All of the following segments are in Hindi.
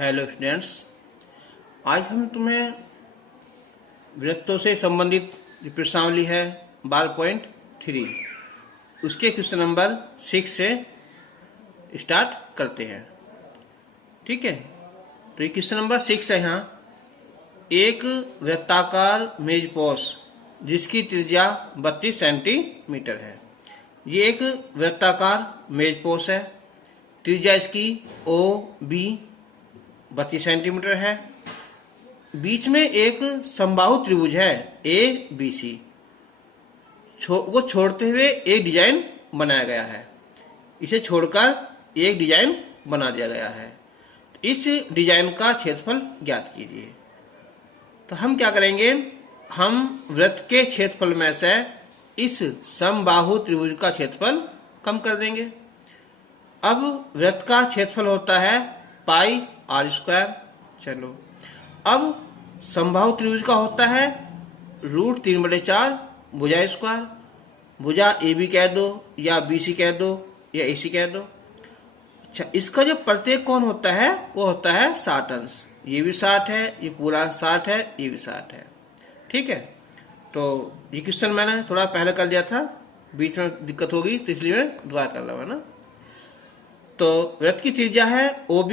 हेलो स्टूडेंट्स, आज हम तुम्हें वृत्तों से संबंधित जो प्रश्नावली है 12.3 उसके क्वेश्चन नंबर 6 से स्टार्ट करते हैं। ठीक है, तो ये क्वेश्चन नंबर 6 है। यहाँ एक वृत्ताकार मेजपोश जिसकी त्रिज्या 32 सेंटीमीटर है। ये एक वृत्ताकार मेजपोश है, त्रिज्या इसकी OB 32 सेंटीमीटर है। बीच में एक समबाहु त्रिभुज है ABC, वो छोड़ते हुए एक डिजाइन बनाया गया है। इसे छोड़कर एक डिजाइन बना दिया गया है। इस डिजाइन का क्षेत्रफल ज्ञात कीजिए। तो हम क्या करेंगे, हम वृत्त के क्षेत्रफल में से इस समबाहु त्रिभुज का क्षेत्रफल कम कर देंगे। अब वृत्त का क्षेत्रफल होता है पाई r²। चलो, अब समबाहु त्रिभुज का होता है √3/4 भुजा स्क्वायर। भुजा AB कह दो या BC कह दो या AC कह दो। अच्छा, इसका जो प्रत्येक कोण होता है वो होता है 60 अंश। ये भी 60 है, ये पूरा 60 है, ये भी 60 है। ठीक है, तो ये क्वेश्चन मैंने थोड़ा पहले कर दिया था, बीच में दिक्कत होगी तो इसलिए मैं दोबारा कर रहा हूँ ना। तो वृत्त की त्रिज्या है OB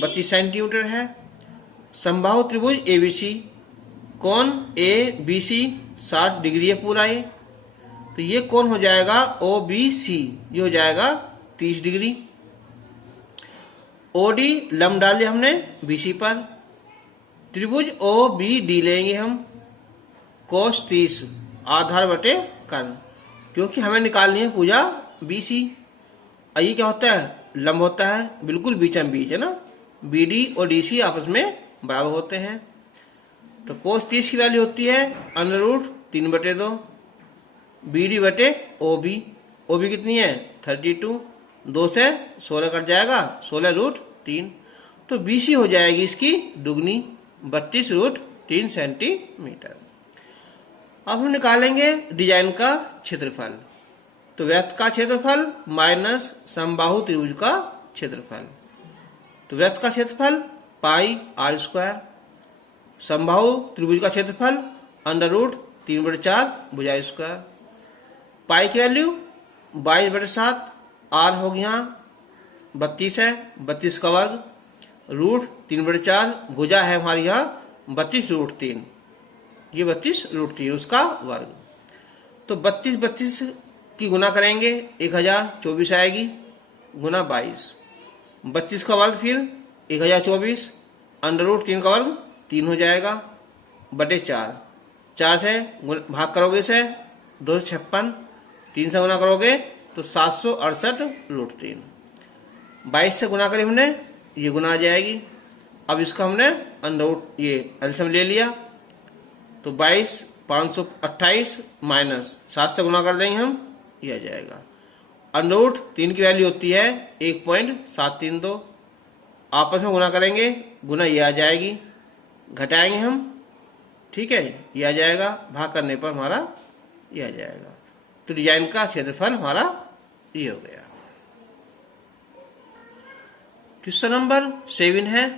32 सेंटीमीटर है। समबाहु त्रिभुज ABC, कोण ABC 60 डिग्री है पूरा ये। तो ये कोण हो जाएगा OBC, ये हो जाएगा 30 डिग्री। OD लंब डाल लिया हमने BC पर। त्रिभुज OBD लेंगे हम cos 30 आधार बटे कर्ण, क्योंकि हमें निकालनी है भुजा BC। ये क्या होता है, लंब होता है, बिल्कुल बीच है ना। BD और DC आपस में बराबर होते हैं। तो cos 30 की वैल्यू होती है √3/2 BD बटे OB। OB कितनी है 32, 2 से 16 कट जाएगा, 16√3। तो BC हो जाएगी इसकी दुगनी 32√3 सेंटीमीटर। अब हम निकालेंगे डिजाइन का क्षेत्रफल। तो वृत्त का क्षेत्रफल माइनस समबाहु त्रिभुज का क्षेत्रफल। तो वृत्त का क्षेत्रफल पाई r², समबाहु त्रिभुज का क्षेत्रफल √3/4 भुजा स्क्वायर। पाई की वैल्यू 22/7, r हो गया 32 है, 32 का वर्ग, √3/4 भुजा है हमारी यहाँ 32√3, ये 32√3 उसका वर्ग। तो 32 की गुना करेंगे 1024 आएगी, गुना 22, 32 का वर्ग फिर 1024, √3 का वर्ग 3 हो जाएगा बटे 4। 4 से भाग करोगे इसे 2 से 56, 3 से गुना करोगे तो 768√3। 22 से गुना करें हमने, ये गुना आ जाएगी। अब इसका हमने ये एलसीएम ले लिया, तो 22 528 माइनस 7 से गुना कर देंगे हम, ये आ जाएगा। √3 की वैल्यू होती है 1.732। आपस में गुना करेंगे, गुना ये आ जाएगी, घटाएंगे हम, ठीक है, ये आ जाएगा, भाग करने पर हमारा ये आ जाएगा। तो डिजाइन का क्षेत्रफल हमारा ये हो गया। क्वेश्चन नंबर 7 है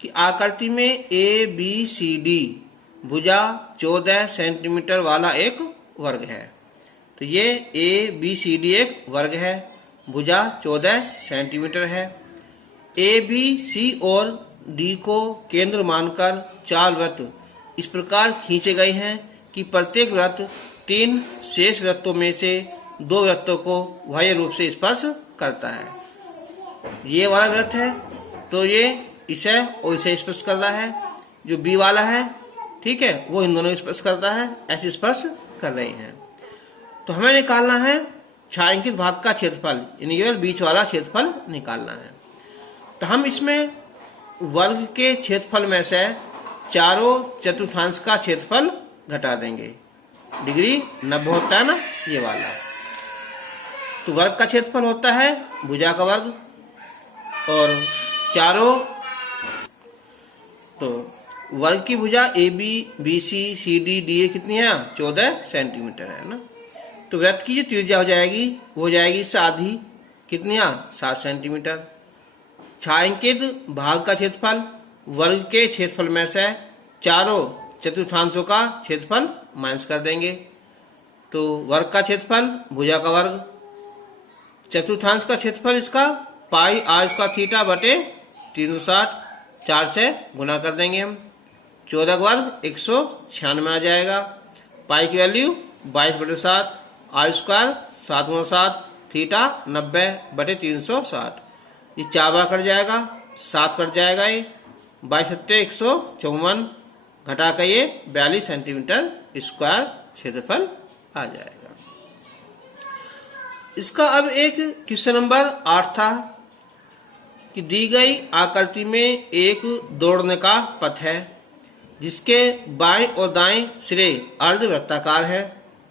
कि आकृति में ABCD भुजा 14 सेंटीमीटर वाला एक वर्ग है। तो ये ABCD एक वर्ग है, भुजा 14 सेंटीमीटर है। ABC और D को केंद्र मानकर 4 वृत्त इस प्रकार खींचे गए हैं कि प्रत्येक वृत्त 3 शेष वृत्तों में से 2 वृत्तों को बाह्य रूप से स्पर्श करता है। ये वाला वृत्त है तो ये इसे और इसे स्पर्श कर रहा है। जो B वाला है, ठीक है, वो इन दोनों स्पर्श करता है, ऐसे स्पर्श कर रहे हैं। तो हमें निकालना है छायांकित भाग का क्षेत्रफल, यानी केवल बीच वाला क्षेत्रफल निकालना है। तो हम इसमें वर्ग के क्षेत्रफल में से चारों चतुर्थांश का क्षेत्रफल घटा देंगे। डिग्री 90 होता है ना, ये वाला। तो वर्ग का क्षेत्रफल होता है भुजा का वर्ग, और चारों, तो वर्ग की भुजा AB BC CD DA कितनी है 14 सेंटीमीटर है ना। तो वृत्त की जो त्रिज्या हो जाएगी वो हो जाएगी इससे आधी, कितनी 7 सेंटीमीटर। छायांकित भाग का क्षेत्रफल वर्ग के क्षेत्रफल में से चारों चतुर्थांशों का क्षेत्रफल माइनस कर देंगे। तो वर्ग का क्षेत्रफल भुजा का वर्ग, चतुर्थांश का क्षेत्रफल इसका पाई आर स्क्वायर थीटा बटे 360, 4 से गुना कर देंगे हम। 14 का वर्ग 196 आ जाएगा। पाई की वैल्यू 22/7, आर स्क्वायर 7 × 7, थीटा 90 बटे 360। ये 4 बार कट जाएगा, 7 कट जाएगा। ये 22 154 घटा कर ये 42 सेंटीमीटर स्क्वायर क्षेत्रफल आ जाएगा। इसका अब एक क्वेश्चन नंबर 8 था कि दी गई आकृति में एक दौड़ने का पथ है जिसके बाएं और दाएं सिरे अर्धवृत्ताकार है,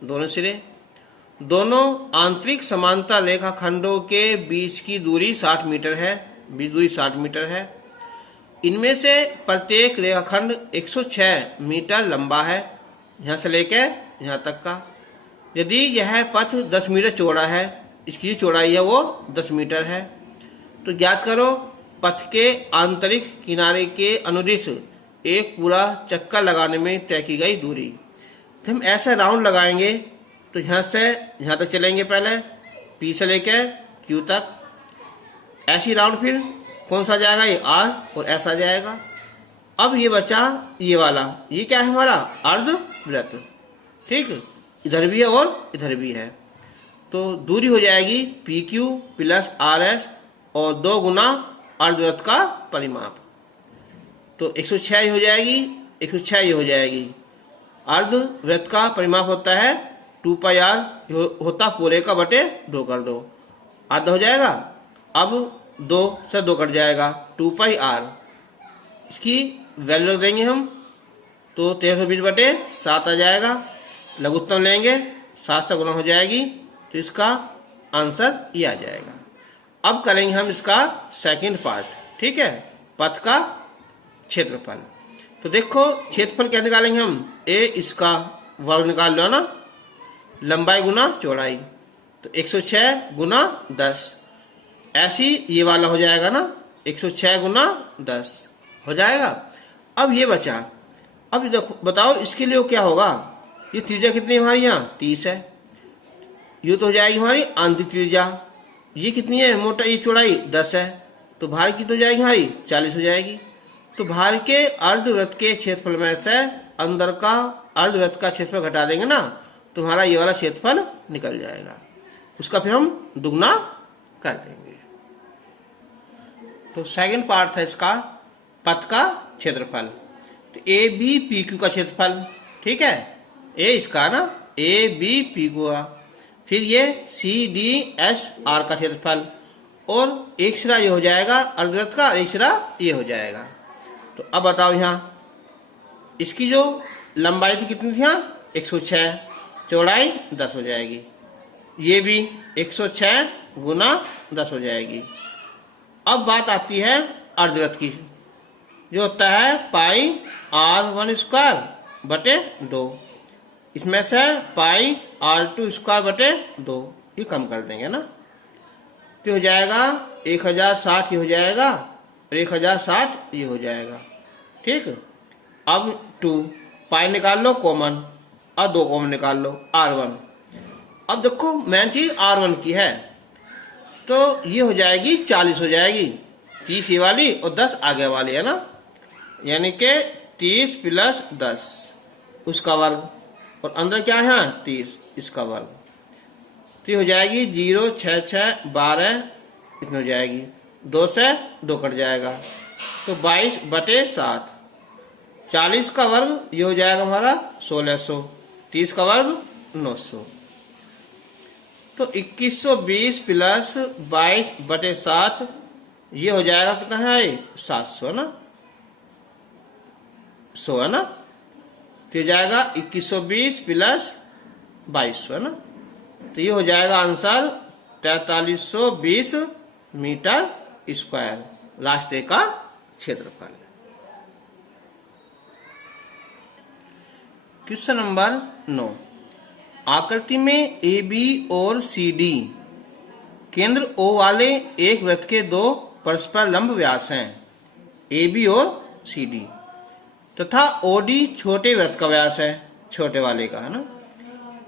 दोनों सिरे। दोनों आंतरिक समांतर रेखाखंडों के बीच की दूरी 60 मीटर है, बीच दूरी 60 मीटर है। इनमें से प्रत्येक रेखाखंड 106 मीटर लंबा है, यहाँ से लेकर यहाँ तक का। यदि यह पथ 10 मीटर चौड़ा है, इसकी चौड़ाई है वो 10 मीटर है, तो ज्ञात करो पथ के आंतरिक किनारे के अनुदिश एक पूरा चक्कर लगाने में तय की गई दूरी। तो हम ऐसा राउंड लगाएंगे तो यहाँ से यहाँ तक चलेंगे, पहले पी से लेकर क्यू तक। ऐसी राउंड फिर कौन सा जाएगा, ये आर, और ऐसा जाएगा। अब ये बचा ये वाला, ये क्या है हमारा अर्धवृत्त, ठीक, इधर भी है और इधर भी है। तो दूरी हो जाएगी P Q plus R S और 2 गुना अर्धवृत्त का परिमाप। तो 106 हो जाएगी, 106 हो जाएगी। अर्धवृत्त का परिमाप होता है 2 पाई आर, होता पूरे का बटे 2 कर दो, आधा हो जाएगा। अब 2 से 2 कट जाएगा, 2 पाई आर। इसकी वैल्यू रख देंगे हम, तो 1320 बटे 7 आ जाएगा। लघुत्तम लेंगे, 7 से गुना हो जाएगी, तो इसका आंसर ये आ जाएगा। अब करेंगे हम इसका सेकंड पार्ट, ठीक है, पथ का क्षेत्रफल। तो देखो क्षेत्रफल क्या निकालेंगे हम, ए इसका वर्ग निकाल लो ना, लंबाई गुना चौड़ाई, तो 106 गुना 10। ऐसी ये वाला हो जाएगा ना, 106 गुना 10 हो जाएगा। अब ये बचा, अब देखो बताओ इसके लिए क्या होगा। ये त्रिज्या कितनी है हमारी, यहाँ 30 है। ये तो हो जाएगी हमारी आंतरिक त्रिज्या। ये कितनी है मोटा, ये चौड़ाई 10 है, तो भार कितनी हो जाएगी हमारी 40 हो जाएगी। तो भार के अर्धवृत्त के क्षेत्रफल में से अंदर का अर्धवृत्त का क्षेत्रफल घटा देंगे ना, तो हमारा ये वाला क्षेत्रफल निकल जाएगा। उसका फिर हम दुगना कर देंगे। तो सेकंड पार्ट था इसका पथ का क्षेत्रफल। तो ए बी पी क्यू का क्षेत्रफल, ठीक है, ए इसका ना ए बी पी क्यू, फिर ये सी डी एस आर का क्षेत्रफल, और एक सिरा ये हो जाएगा अर्धवृत्त का, एक सिरा ये हो जाएगा। तो अब बताओ यहाँ इसकी जो लंबाई थी कितनी थी, यहाँ 106, चौड़ाई 10 हो जाएगी। ये भी 106 गुना 10 हो जाएगी। अब बात आती है अर्धवृत्त की, जो होता है पाई r1 स्क्वायर बटे 2। इसमें से पाई r2 स्क्वायर बटे 2 ये कम कर देंगे ना, तो हो जाएगा 1060 ये हो जाएगा, और 1060 ये हो जाएगा, ठीक। अब 2 पाई निकाल लो कॉमन, और 2 कॉमन निकाल लो r1। अब देखो मेन चीज r1 की है, तो ये हो जाएगी 40 हो जाएगी, 30 ये वाली और 10 आगे वाली है ना, यानी कि 30 प्लस 10 उसका वर्ग, और अंदर क्या है 30 इसका वर्ग। तो हो जाएगी 0 6 6 12 इतनी हो जाएगी, 2 से 2 कट जाएगा, तो 22 बटे 7। 40 का वर्ग ये हो जाएगा हमारा 1600, 30 का वर्ग 900। तो 2120 प्लस 22 बटे 7 ये हो जाएगा कितना है 700 ना, 100 है ना, तो ये जाएगा 2120 प्लस 2200 है ना, तो ये हो जाएगा आंसर 4320 मीटर स्क्वायर रास्ते का क्षेत्रफल। क्वेश्चन नंबर 9, आकृति में ए बी और सी डी केंद्र ओ वाले एक वृत्त के 2 परस्पर लंब व्यास हैं, AB और CD, तथा OD छोटे वृत्त का व्यास है, छोटे वाले का, है ना।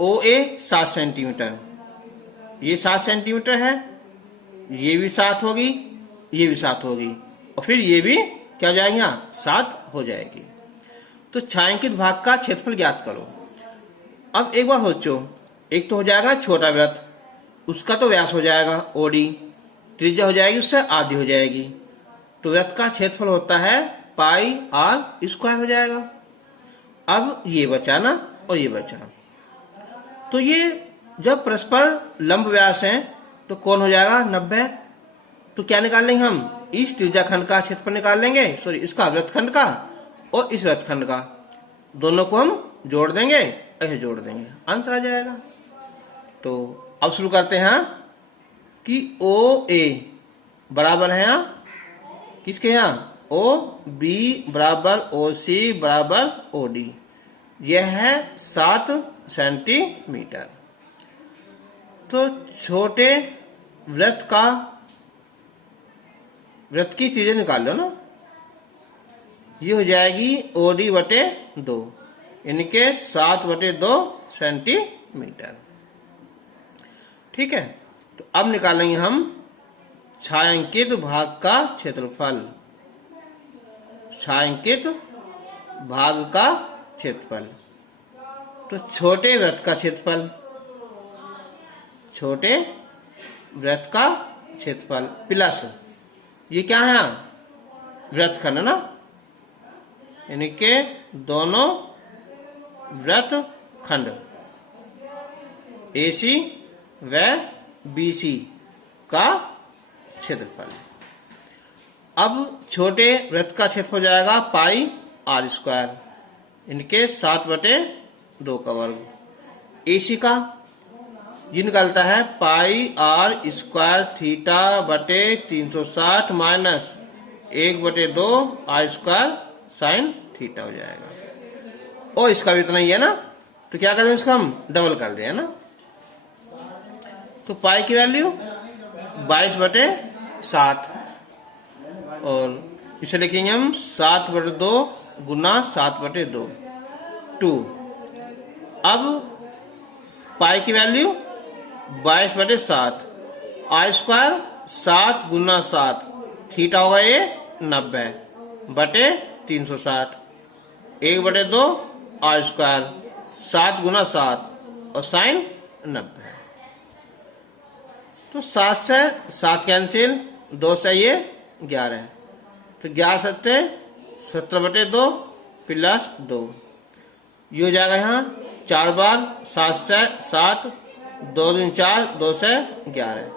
OA 7 सेंटीमीटर, ये 7 सेंटीमीटर है, ये भी 7 होगी, ये भी 7 होगी, और फिर ये भी क्या हो जाएगी, यहाँ 7 हो जाएगी। तो छायांकित भाग का क्षेत्रफल ज्ञात करो। अब एक बार सोचो, एक तो हो जाएगा छोटा वृत्त, उसका तो व्यास हो जाएगा OD, त्रिज्या हो जाएगी उससे आधी हो जाएगी, तो वृत्त का क्षेत्रफल होता है पाई r स्क्वायर हो जाएगा। अब ये बचा ना, और ये बचा, तो ये जब परस्पर लंब व्यास हैं तो कौन हो जाएगा 90। तो क्या निकाल लेंगे हम, इस त्रिज्या खंड का क्षेत्रफल निकाल लेंगे, सॉरी इसका वृत्तखंड का और इस वृत्तखंड का, दोनों को हम जोड़ देंगे, ऐसे जोड़ देंगे, आंसर आ जाएगा। तो अब शुरू करते हैं कि OA बराबर है यहाँ किसके, यहाँ OB बराबर OC बराबर OD, यह है 7 सेंटीमीटर। तो छोटे वृत्त की चीजें निकाल लो ना, ये हो जाएगी OD बटे 2, इनके 7 बटे 2 सेंटीमीटर। ठीक है, तो अब निकालेंगे हम छायांकित भाग का क्षेत्रफल। छायांकित भाग का क्षेत्रफल, तो छोटे वृत्त का क्षेत्रफल, छोटे वृत्त का क्षेत्रफल प्लस ये क्या है वृत्तखंड ना, यानी के दोनों वृत्तखंड AC व BC का क्षेत्रफल। अब छोटे वृत्त का क्षेत्रफल हो जाएगा पाई r स्क्वायर, इनके 7 बटे 2 का वर्ग। AC का ये निकलता है पाई r स्क्वायर थीटा बटे 360 माइनस 1 बटे 2 r स्क्वायर साइन थीटा हो जाएगा। और इसका भी इतना ही है ना, तो क्या करें, इसका हम डबल कर दें, है ना। तो पाई की वैल्यू 22 बटे 7, और इसे लिखेंगे हम 7 बटे 2 गुना 7 बटे 2 2। अब पाई की वैल्यू 22 बटे 7, r स्क्वायर 7 गुना 7, थीटा होगा ये 90 बटे 360, 1 बटे 2 r स्क्वायर 7 गुना 7 और साइन 90। तो 7 से 7 कैंसिल, 2 से ये 11, तो 11 सत्ते 17 बटे 2 प्लस 2, ये हो जाएगा यहाँ 4 बार 7 से 7, 2 दूनी 4, 2 से 11,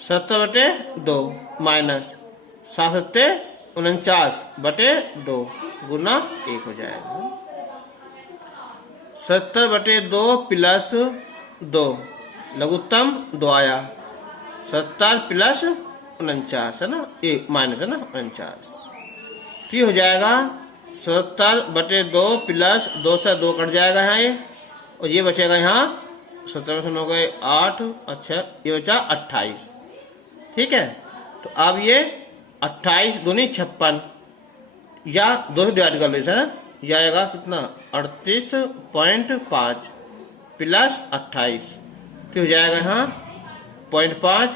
17 बटे 2 माइनस 7 सत्ते 49 बटे 2 गुना 1 हो जाएगा। 70 बटे 2 प्लस 2, लघुत्तम 2 आया, 70 प्लस 49 है ना, एक माइनस है ना 49, तो ये हो जाएगा 70 बटे 2 प्लस 2 से 2 कट जाएगा यहाँ ये, और ये बचेगा यहाँ 17 से 9 गए 8, अच्छा ये बचा 28। ठीक है, तो अब ये 28 दूनी 56, या 2 से डिवाइड कर लो इसे ना, यह आएगा कितना 38.5 प्लस 28, तो हो जाएगा यहाँ 0.5,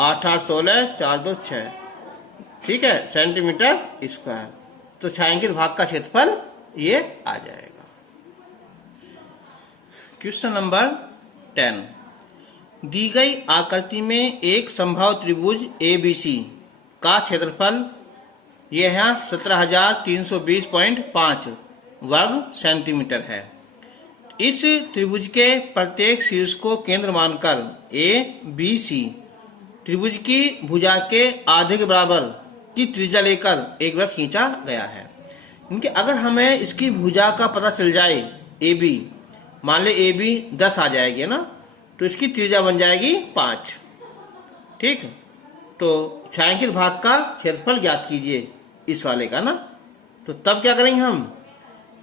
8 8 16, 4 2 6, ठीक है, सेंटीमीटर स्क्वायर। तो छायांकित भाग का क्षेत्रफल ये आ जाएगा। क्वेश्चन नंबर 10, दी गई आकृति में एक संभव त्रिभुज ABC का क्षेत्रफल यह है 17,320.5 वर्ग सेंटीमीटर है। इस त्रिभुज के प्रत्येक शीर्ष को केंद्र मानकर ABC त्रिभुज की भुजा के आधे के बराबर की त्रिज्या लेकर एक वृत्त खींचा गया है। इनके अगर हमें इसकी भुजा का पता चल जाए AB, मान ले AB 10 आ जाएगी ना, तो इसकी त्रिज्या बन जाएगी 5। ठीक, तो छायांकित भाग का क्षेत्रफल ज्ञात कीजिए इस वाले का ना। तो तब क्या करेंगे,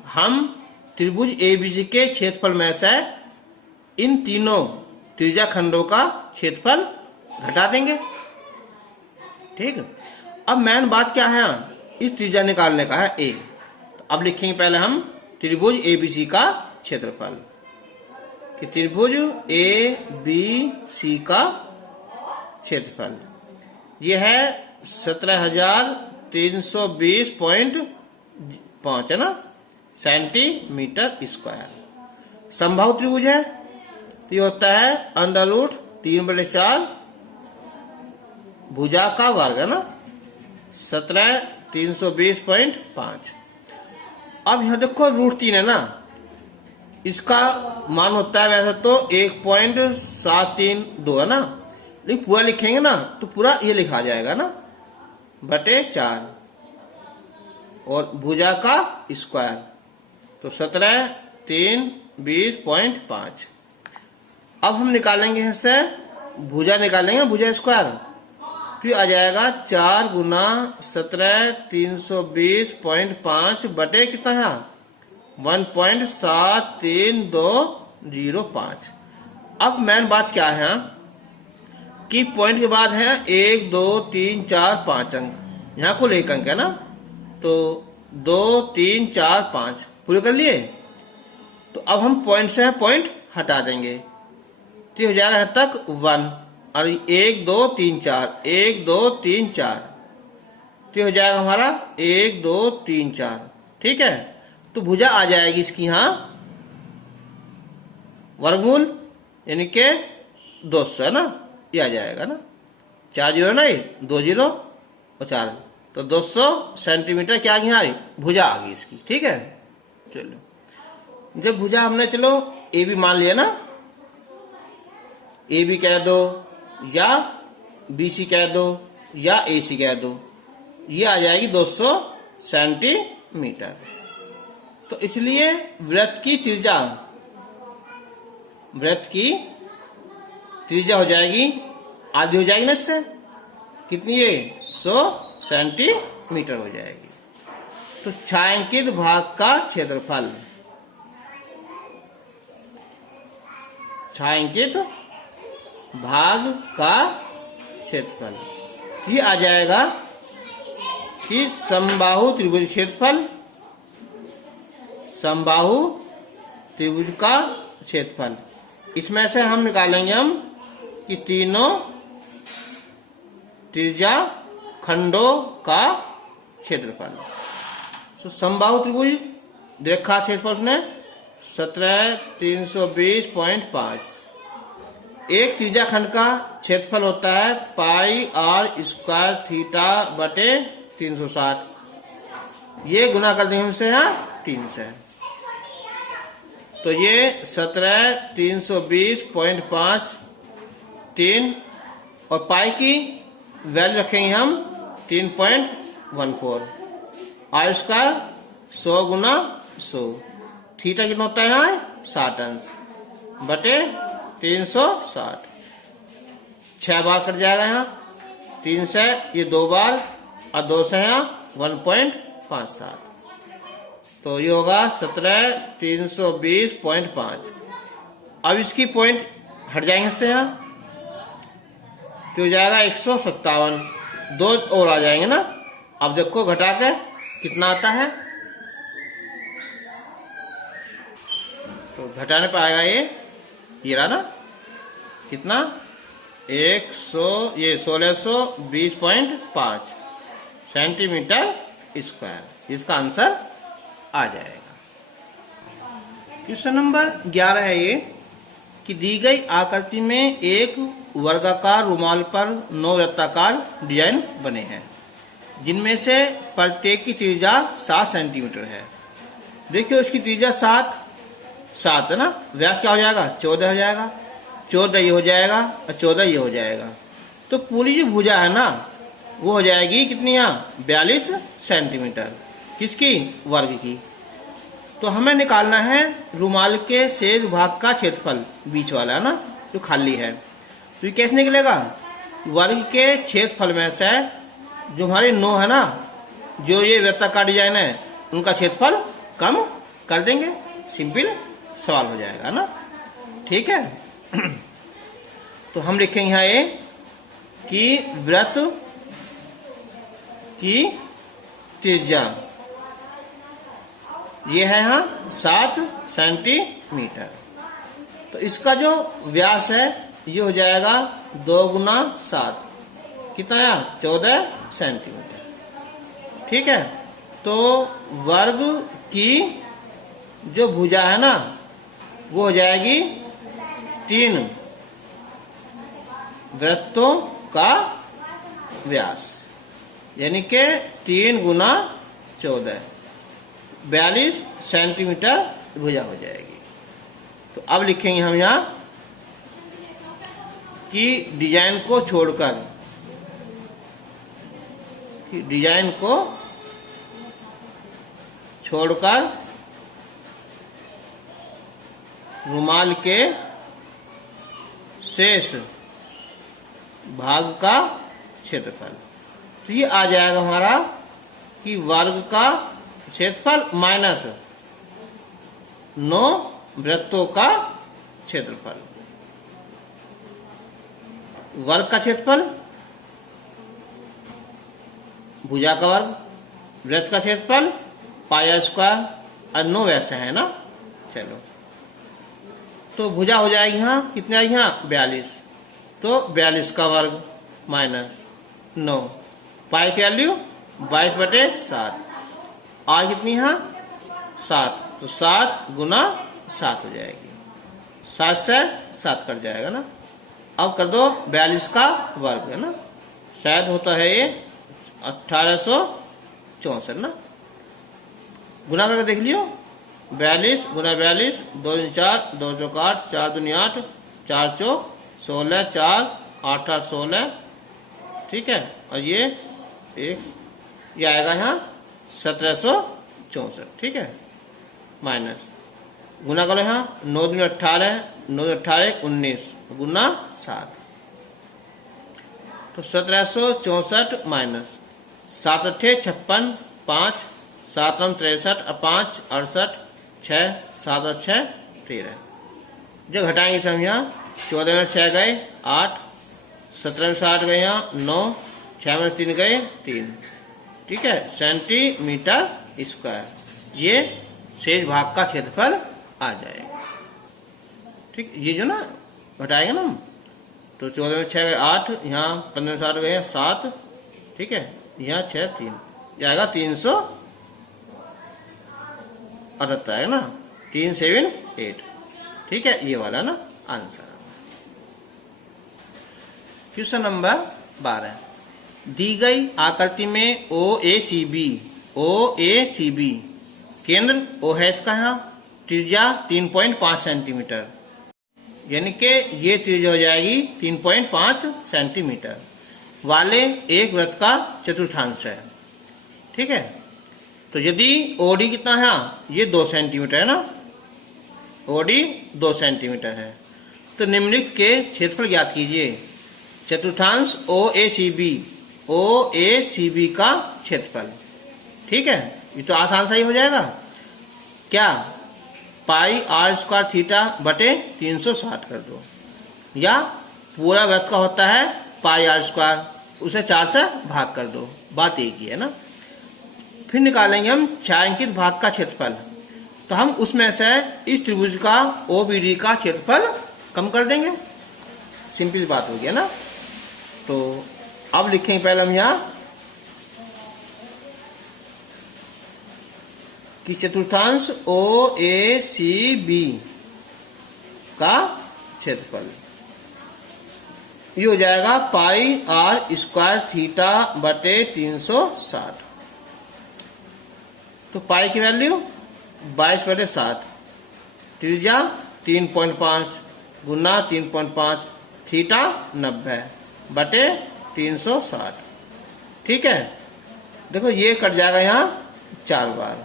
हम त्रिभुज ABC के क्षेत्रफल में से इन तीनों त्रिज्या खंडों का क्षेत्रफल घटा देंगे। ठीक है। अब मेन बात क्या है, इस त्रिज्या निकालने का है ए। तो अब लिखेंगे पहले हम त्रिभुज एबीसी का क्षेत्रफल, कि त्रिभुज ए बी सी का क्षेत्रफल ये है 17,320.5 है ना सेंटीमीटर स्क्वायर। समबाहु त्रिभुज है तो ये होता है √3/4 भुजा का वर्ग है ना 17,320.5। अब यहाँ देखो √3 है ना, इसका मान होता है वैसे तो 1.732 है ना, लेकिन पूरा लिखेंगे ना तो पूरा ये लिखा जाएगा ना /4 और भुजा का स्क्वायर तो 17,320.5। अब हम निकालेंगे इससे भुजा निकालेंगे, भुजा स्क्वायर तो ये आ जाएगा 4 गुना 17,320.5 बटे कितना है 1.73205। अब मेन बात क्या है कि पॉइंट के बाद है 1 2 3 4 5 अंक, यहाँ कुल 1 अंक है ना, तो 2 3 4 5 पूरे कर लिए। तो अब हम पॉइंट से पॉइंट हटा देंगे तो हो जाएगा यहाँ तक 1 और 1 2 3 4 1 2 3 4 तो हो जाएगा हमारा 1 2 3 4। ठीक है, तो भुजा आ जाएगी इसकी यहाँ वर्गमूल यानी के 200 है ना, ये आ जाएगा ना 4 जीरो नहीं 2 जीरो और 4 तो 200 सेंटीमीटर क्या यहाँ आई भुजा आ गई इसकी। ठीक है, चलो जब भुजा हमने चलो ए बी मान लिया ना, ए बी कह दो या बी सी कह दो या ए सी कह दो, ये आ जाएगी 200 सेंटीमीटर। तो इसलिए वृत्त की त्रिज्या हो जाएगी आधी हो जाएगी ना, इससे कितनी है 100 सेंटीमीटर हो जाएगी। तो छायांकित भाग का क्षेत्रफल, छायांकित भाग का क्षेत्रफल ये आ जाएगा कि समबाहु त्रिभुज क्षेत्रफल, समबाहु त्रिभुज का क्षेत्रफल। इसमें से हम निकालेंगे हम कि तीनों त्रिज्या खंडों का क्षेत्रफल। तो समबाहु त्रिभुज रेखा क्षेत्रफल में 17,320.5। एक त्रिज्या खंड का क्षेत्रफल होता है πr²θ/360। ये गुना कर देंगे हमसे यहाँ 3 से, तो ये 17,320.5 3 और पाई की वैल्यू रखेंगे हम 3.14। r² 100 गुना 100 थीटा कितना होता है यहाँ 60 अंश बटे 360। 6 बार कट जाएगा यहाँ 3 से ये 2 बार और 2 से यहाँ 1.57 तो ये होगा 17,320.5। अब इसकी पॉइंट हट जाएंगे इससे यहाँ तो हो जाएगा 157, 2 और आ जाएंगे ना। अब देखो घटा के कितना आता है, तो घटाने पर आएगा ये रहा ना कितना 1620.5 सेंटीमीटर स्क्वायर, इसका आंसर आ जाएगा। क्वेश्चन नंबर 11 है ये कि दी गई आकृति में एक वर्गाकार रुमाल पर 9 वृत्ताकार डिजाइन बने हैं जिनमें से प्रत्येक की त्रिज्या 7 सेंटीमीटर है। देखियो इसकी त्रिज्या 7 है ना, व्यास क्या हो जाएगा 14 हो जाएगा, 14 ये हो जाएगा और 14 ये हो जाएगा। तो पूरी जो भुजा है ना वो हो जाएगी कितनी यहाँ 42 सेंटीमीटर, किसकी वर्ग की। तो हमें निकालना है रुमाल के शेष भाग का क्षेत्रफल, बीच वाला है ना जो खाली है। तो ये कैसे निकलेगा, वर्ग के क्षेत्रफल में से जो हमारे 9 है ना, जो ये वृत्ताकार डिजाइन है उनका क्षेत्रफल कम कर देंगे, सिंपल सवाल हो जाएगा ना। ठीक है तो हम लिखेंगे यहाँ ये कि वृत्त की त्रिज्या ये है यहाँ 7 सेंटीमीटर। तो इसका जो व्यास है ये हो जाएगा 2 गुना 7, कितना है 14 सेंटीमीटर। ठीक है, तो वर्ग की जो भुजा है ना वो हो जाएगी 3 वृत्तों का व्यास, यानी कि 3 गुना 14 42 सेंटीमीटर भुजा हो जाएगी। तो अब लिखेंगे हम यहाँ कि डिजाइन को छोड़कर, रुमाल के शेष भाग का क्षेत्रफल। तो ये आ जाएगा हमारा कि वर्ग का क्षेत्रफल माइनस 9 वृत्तों का क्षेत्रफल। वर्ग का क्षेत्रफल, भुजा का वर्ग, वृत्त का क्षेत्रफल पाई स्क्वायर और 9 वैसे है ना। चलो, तो भुजा हो जाएगी यहाँ कितने आएगी यहाँ 42, तो 42 का वर्ग माइनस 9, पाई की वैल्यू 22/7, आज कितनी यहाँ 7, तो 7 गुना 7 हो जाएगी, 7 से 7 कट जाएगा ना। अब कर दो 42 का वर्ग है ना, शायद होता है ये 1864 ना, गुना करके देख लियो। 42 गुना 42, 2 दूनी 4, 2 चौक 8, 4 दूनी 8, 4 चौक 16, 4 8 8 16, ठीक है। और ये आएगा यहाँ 1764, ठीक है, माइनस गुना करो यहाँ 9 दूनी 18, 9 दूनी 18 19 गुना 7, तो 1764 माइनस 7 8 56, 5 7 9 63 और 5 68, 6 7 और 6 13। जो घटाएंगे सब यहाँ 14 में 6 गए 8, 17 में 7 गए यहाँ 9, 6 में 3 गए 3, ठीक है, सेंटीमीटर स्क्वायर ये शेष भाग का क्षेत्रफल आ जाएगा। ठीक, ये जो ना घटाएंगे ना, तो 14 में 6 गए 8, यहाँ 15 में 7 गए 7, ठीक है, यहाँ 6 3 जाएगा 378 है ना, 378, ठीक है, ये वाला ना आंसर। क्वेश्चन नंबर 12, दी गई आकृति में OACB केंद्र O है इसका, यहाँ त्रिज्या 3.5 सेंटीमीटर, यानी कि ये त्रिज्या हो जाएगी 3.5 सेंटीमीटर वाले एक वृत्त का चतुर्थांश है। ठीक है, तो यदि OD कितना है, ये 2 सेंटीमीटर है ना, OD 2 सेंटीमीटर है, तो निम्नलिखित के क्षेत्रफल ज्ञात कीजिए। चतुर्थांश OACB का क्षेत्रफल, ठीक है, ये तो आसान सा ही हो जाएगा। क्या पाई r स्क्वायर थीटा बटे 360 कर दो, या पूरा वृत्त का होता है पाई r स्क्वायर, उसे 4 से भाग कर दो, बात एक ही है ना। फिर निकालेंगे हम छायांकित भाग का क्षेत्रफल, तो हम उसमें से इस त्रिभुज का OBD का क्षेत्रफल कम कर देंगे, सिंपल बात हो गया ना। तो अब लिखेंगे पहले हम यहाँ कि चतुर्थांश OACB का क्षेत्रफल ये हो जाएगा पाई r स्क्वायर थीटा बटे 360, तो पाई की वैल्यू 22/7, त्रिज्या 3.5 गुना 3.5, थीटा 90 बटे 360, ठीक है। देखो ये कट जाएगा यहाँ 4 बार,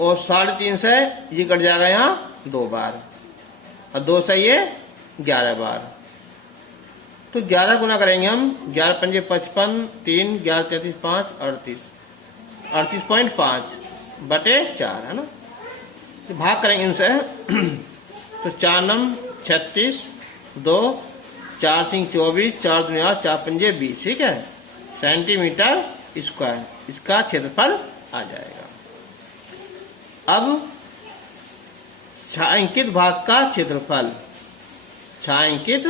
और 3.5 से ये कट जाएगा यहाँ 2 बार, और 2 से ये 11 बार, तो 11 गुना करेंगे हम, 11 पंजे 55, 3 11 33 5 38.5 बटे 4 है ना, तो भाग करेंगे इनसे तो 4 9 36, 2 4 5 24, 4 2 8, 4 5 20, ठीक है, सेंटीमीटर स्क्वायर, इसका क्षेत्रफल आ जाएगा। अब छायांकित भाग का क्षेत्रफल, छायांकित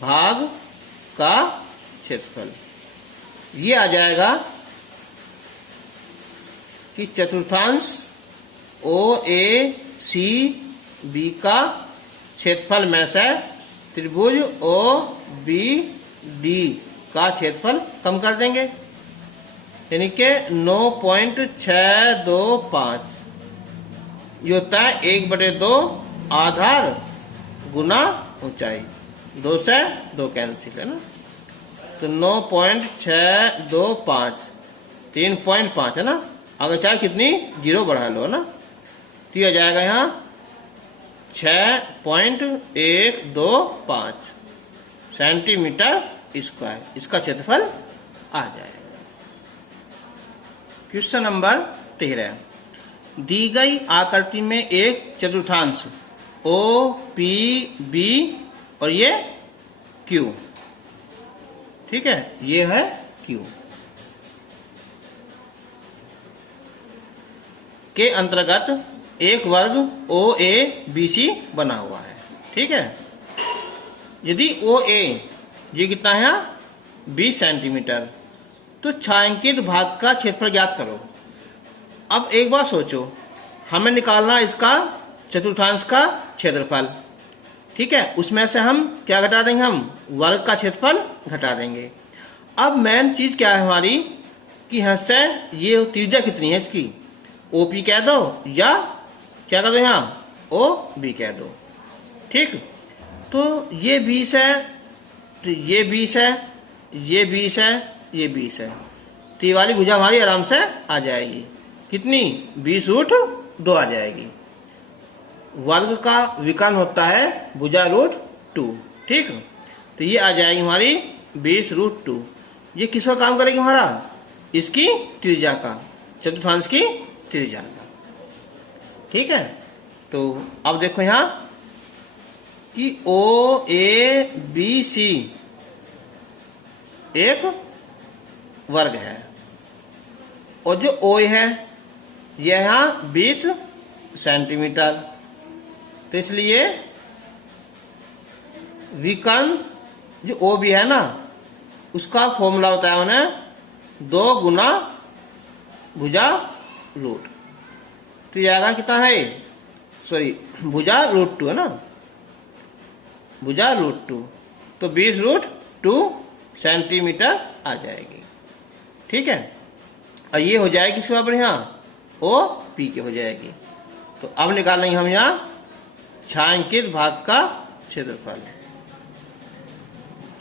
भाग का क्षेत्रफल ये आ जाएगा कि चतुर्थांश OACB का क्षेत्रफल में से त्रिभुज OBD का क्षेत्रफल कम कर देंगे, यानी कि 9.625 ये होता है 1/2 आधार गुना ऊंचाई, 2 से 2 कैंसिल है ना, तो 9.625 3.5 है ना, अगर चाहे कितनी 0 बढ़ा लो है ना, तो यह जाएगा यहाँ 6.125 सेंटीमीटर स्क्वायर, इसका क्षेत्रफल आ जाएगा। क्वेश्चन नंबर 13, दी गई आकृति में एक चतुर्थांश OPB और ये Q, ठीक है, ये है Q के अंतर्गत एक वर्ग OABC बना हुआ है, ठीक है। यदि OA ये कितना है 20 सेंटीमीटर, तो छायांकित भाग का क्षेत्रफल ज्ञात करो। अब एक बात सोचो, हमें निकालना इसका चतुर्थांश का क्षेत्रफल, ठीक है, उसमें से हम क्या घटा देंगे, हम वर्ग का क्षेत्रफल घटा देंगे। अब मेन चीज क्या है हमारी कि यहाँ से ये त्रिज्या कितनी है इसकी, OP कह दो या क्या कह दो यहाँ OB कह दो, ठीक। तो ये 20 है, तो ये 20 है, ये 20 है, ये 20 है, तो ये वाली भुजा हमारी आराम से आ जाएगी, कितनी 20√2 आ जाएगी। वर्ग का विकर्ण होता है भुजा √2, ठीक, तो ये आ जाएगी हमारी 20√2। ये किसका काम करेगी हमारा, इसकी त्रिज्या का, चतुर्थांश की त्रिज्या का, ठीक है। तो अब देखो यहां कि OABC एक वर्ग है और जो OA है यह यहां 20 सेंटीमीटर, तो इसलिए विकर्ण जो OB है ना उसका फॉर्मूला होता है उन्हें 2 गुना भुजा रूट, तो ज्यादा कितना है, सॉरी भुजा √2 है ना, भुजा √2, तो 20√2 सेंटीमीटर आ जाएगी, ठीक है। और ये हो जाएगी किसके बराबर, यहाँ OP के हो जाएगी। तो अब निकाल लेंगे हम यहाँ छायांकित भाग का क्षेत्रफल,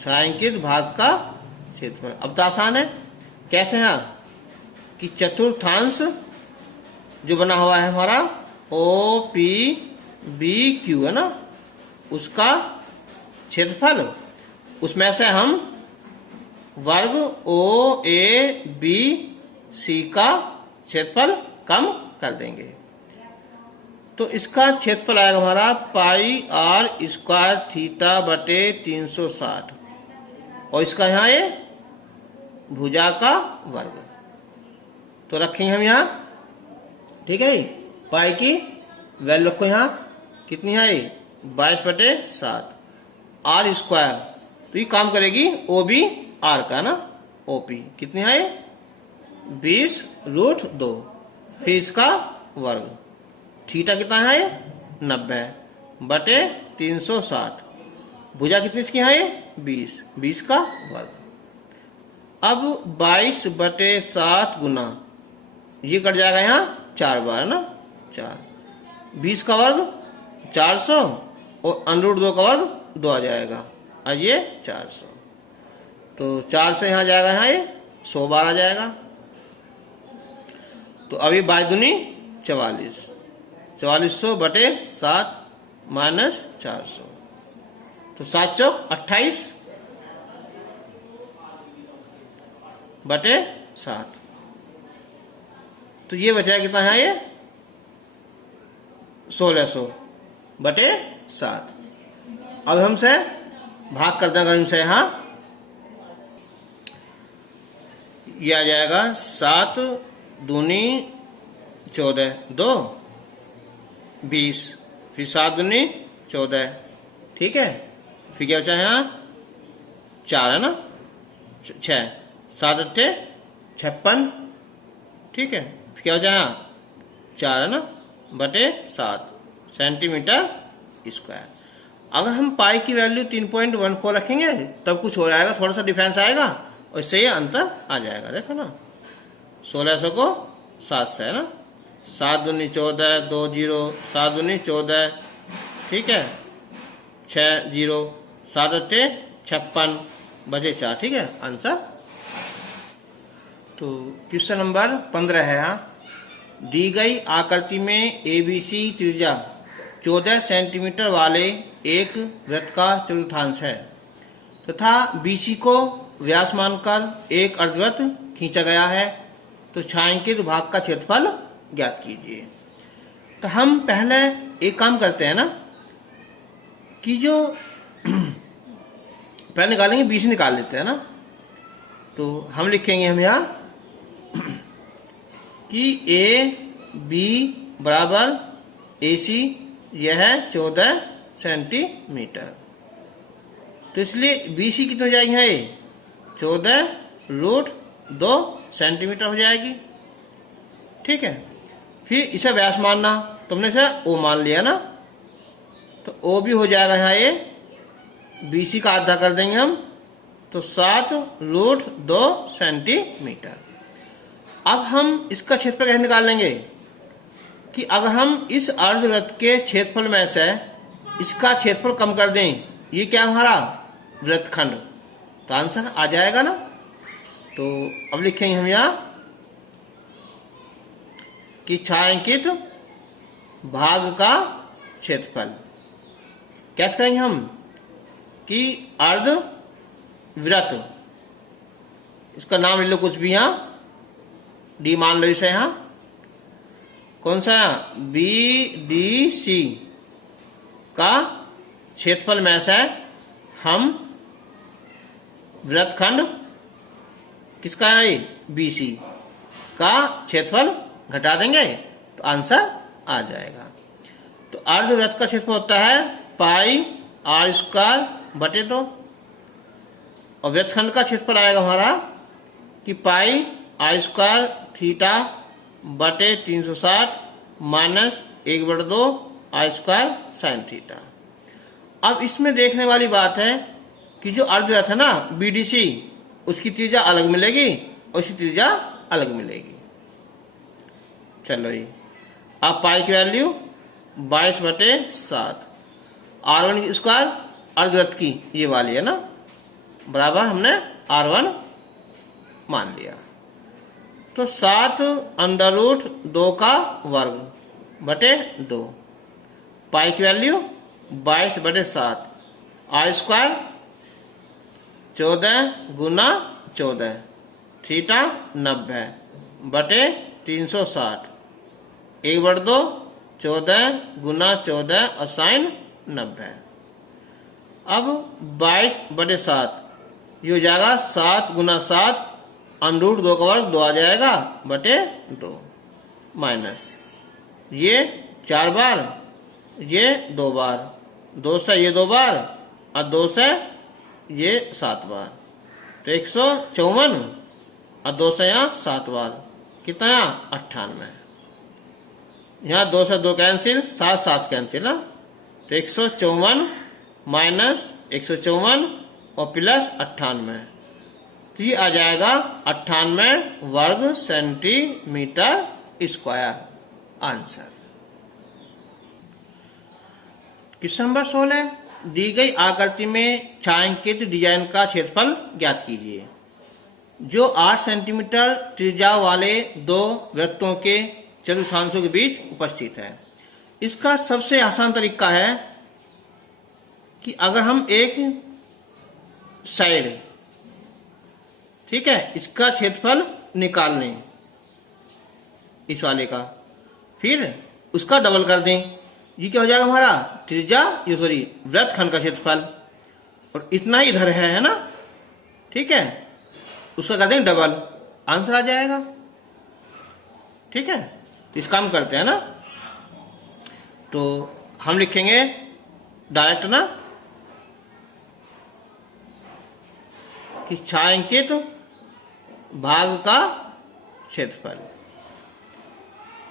छायांकित भाग का क्षेत्रफल। अब तो आसान है, कैसे है कि चतुर्थांश जो बना हुआ है हमारा OPBQ है ना, उसका क्षेत्रफल, उसमें से हम वर्ग OABC का क्षेत्रफल कम कर देंगे, तो इसका क्षेत्रफल आएगा हमारा πr²θ/360, और इसका यहाँ ये भुजा का वर्ग, तो रखेंगे हम यहाँ, ठीक है। पाई की वैल्यू रखो यहाँ कितनी है 22/7 r², तो ये काम करेगी OB R का ना, OP कितनी है 20√2, फिर इसका वर्ग, थीटा कितना है 90/360, भुजा कितनी इसकी है 20 का वर्ग। अब 22/7 गुना, ये कट जाएगा यहाँ 4 बार ना, 4, 20 का वर्ग 400 और √2 का वर्ग 2 आ जाएगा, और ये 400, तो 4 से यहाँ जाएगा, यहाँ ये 100 बार आ जाएगा। तो अभी 22 44, 4400/7 - 400, तो 7 चौक 28/7, तो ये बचा कितना है ये 1600/7। अब हमसे भाग कर देंगे इनसे, यहाँ ये आ जाएगा 7 दूनी 14, 2 20, फिर 7 दूनी 14, ठीक है। फिर क्या बचा है यहाँ 4 है ना, 6, 7 अट्ठे 56, ठीक है। फिर क्या बचा यहाँ 4 है ना, बटे 7 सेंटीमीटर स्क्वायर। अगर हम पाई की वैल्यू 3.14 रखेंगे तब कुछ हो जाएगा, थोड़ा सा डिफरेंस आएगा और इससे ये अंतर आ जाएगा। देखो ना 1600 को 7 से है ना, 7 दूनी 14, 2 0, 7 दूनी 14, ठीक है, 6 0, 7 अट्ठे 56, बचे 4, ठीक है आंसर। तो क्वेश्चन नंबर 15 है यहाँ, दी गई आकृति में ABC त्रिज्या 14 सेंटीमीटर वाले एक वृत्त का चतुर्थांश है तथा BC को व्यास मानकर एक अर्धवृत्त खींचा गया है, तो छायांकित भाग का क्षेत्रफल ज्ञात कीजिए। तो हम पहले एक काम करते हैं ना कि जो पहले निकालेंगे BC निकाल लेते हैं ना। तो हम लिखेंगे हम यहाँ कि AB बराबर AC यह है 14 सेंटीमीटर। तो इसलिए BC कितनी हो जाएगी यहाँ, 14√2 सेंटीमीटर हो जाएगी, ठीक है। फिर इसे व्यास मानना, तुमने इसे O मान लिया ना, तो O भी हो जाएगा यहाँ ये, BC का आधा कर देंगे हम, तो 7√2 सेंटीमीटर। अब हम इसका क्षेत्रफल कैसे निकाल लेंगे कि अगर हम इस अर्धवृत्त के क्षेत्रफल में से इसका क्षेत्रफल कम कर दें, ये क्या हमारा वृत्तखंड, तो आंसर आ जाएगा ना। तो अब लिखेंगे हम यहाँ कि छायांकित भाग का क्षेत्रफल कैसे करेंगे हम कि अर्धवृत्त, इसका नाम ले लो कुछ भी, यहाँ D मान लो इसे, यहाँ कौन सा BDC का क्षेत्रफल में से हम वृत्तखंड किसका है BC का क्षेत्रफल घटा देंगे तो आंसर आ जाएगा। तो अर्धवृत्त का क्षेत्रफल होता है पाई r² बटे 2 और वृत्तखंड का क्षेत्रफल आएगा हमारा कि पाई r² थीटा बटे 360 माइनस 1/2 r² साइन थीटा। अब इसमें देखने वाली बात है कि जो अर्धवृत्त है ना BDC, उसकी त्रिज्या अलग मिलेगी और उसकी त्रिज्या अलग मिलेगी। चलो ये अब पाई की वैल्यू 22/7, r1² अर्धवृत्त की ये वाली है ना, बराबर हमने r1 मान लिया। तो 7√2 का वर्ग बटे 2, पाई की वैल्यू 22/7, r² 14 गुना 14, थीटा 90 बटे 360, 1/2 14 गुना 14 और साइन 90। अब 22/7 ये हो जाएगा 7 गुना 7, √2 का वर्ग 2 आ जाएगा बटे 2, माइनस ये 4 बार, ये 2 बार, 2 से ये 2 बार और 2 से ये 7 बार, तो 154 और 2 से यहाँ 7 बार, कितना यहाँ 98। यहाँ 2 से 2 कैंसिल, 7 7 कैंसिल ना, तो 154 माइनस 154 और प्लस 98, तो ये आ जाएगा 98 वर्ग centimetre square answer. Question number 16, दी गई आकृति में छायांकित डिजाइन का क्षेत्रफल ज्ञात कीजिए जो 8 सेंटीमीटर त्रिज्या वाले दो वृत्तों के चतुर्थांशों के बीच उपस्थित है। इसका सबसे आसान तरीका है कि अगर हम एक साइड, ठीक है, इसका क्षेत्रफल निकाल लें इस वाले का, फिर उसका डबल कर दें, ये क्या हो जाएगा हमारा त्रिज्या, ये सॉरी वृत्तखंड का क्षेत्रफल, और इतना ही इधर है ना, ठीक है, उसका कर देंगे डबल। आंसर आ जाएगा। ठीक है, इसका हम करते हैं ना, तो हम लिखेंगे डायरेक्ट ना कि छायांकित भाग का क्षेत्रफल।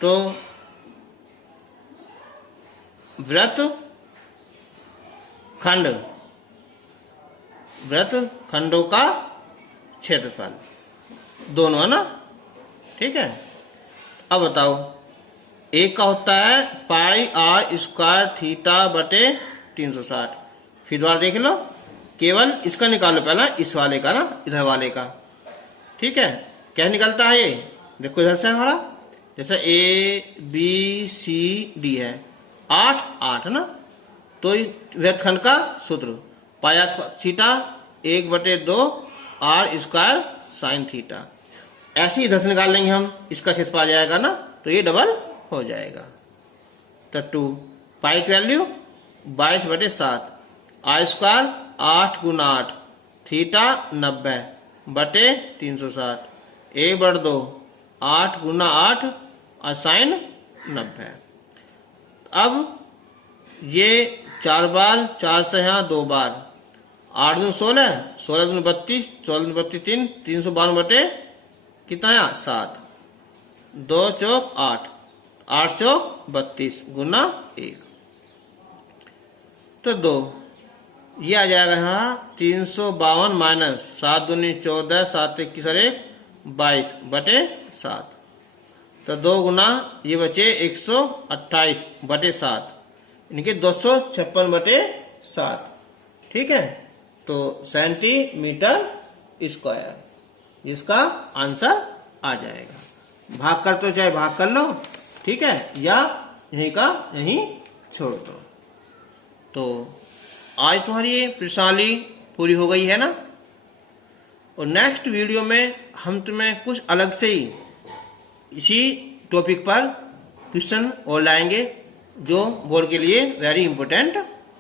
तो वृत्त खंडों का क्षेत्रफल दोनों है ना। ठीक है, अब बताओ, एक का होता है पाई आर स्क्वायर थीटा बटे 360। फिर दोबारा देख लो, केवल इसका निकालो पहला, इस वाले का ना, इधर वाले का। ठीक है, क्या निकलता है ये, देखो इधर से हमारा जैसे ए बी सी डी है, 8 8 ना। तो वृत्तखंड का सूत्र पाया theta 1/2 R square sine theta. ऐसे ही इधर से निकाल लेंगे हम, इसका क्षेत्रफल आ जाएगा ना, तो ये डबल हो जाएगा। तो 2 पाई की वैल्यू 22/7, आर स्क्वायर 8 × 8 थीटा 90 बटे 360, 1/2 8 × 8 और साइन 90। अब ये 4 बार, 4 से यहाँ 2 बार, 8 दूनी 16, 16 दूनी 32, 16 दूनी 32 352 बटे कितना है 7, 2 चौक 8, 8 चौक 32 गुना 1, तो 2 ये आ जाएगा यहाँ 352 माइनस 7 दूनी 14, 7 21 और 1 22 बटे 7, तो 2 गुना ये बचे 128 बटे 7, इनके 256 बटे 7। ठीक है, तो सेंटीमीटर स्क्वायर, इसका आंसर आ जाएगा। भाग कर तो चाहे भाग कर लो, ठीक है, या यहीं का यहीं छोड़ दो। तो आज तुम्हारी ये प्रश्नावली पूरी हो गई है ना, और नेक्स्ट वीडियो में हम तुम्हें कुछ अलग से ही इसी टॉपिक पर क्वेश्चन और लाएंगे जो बोर्ड के लिए वेरी इंपॉर्टेंट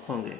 होंगे।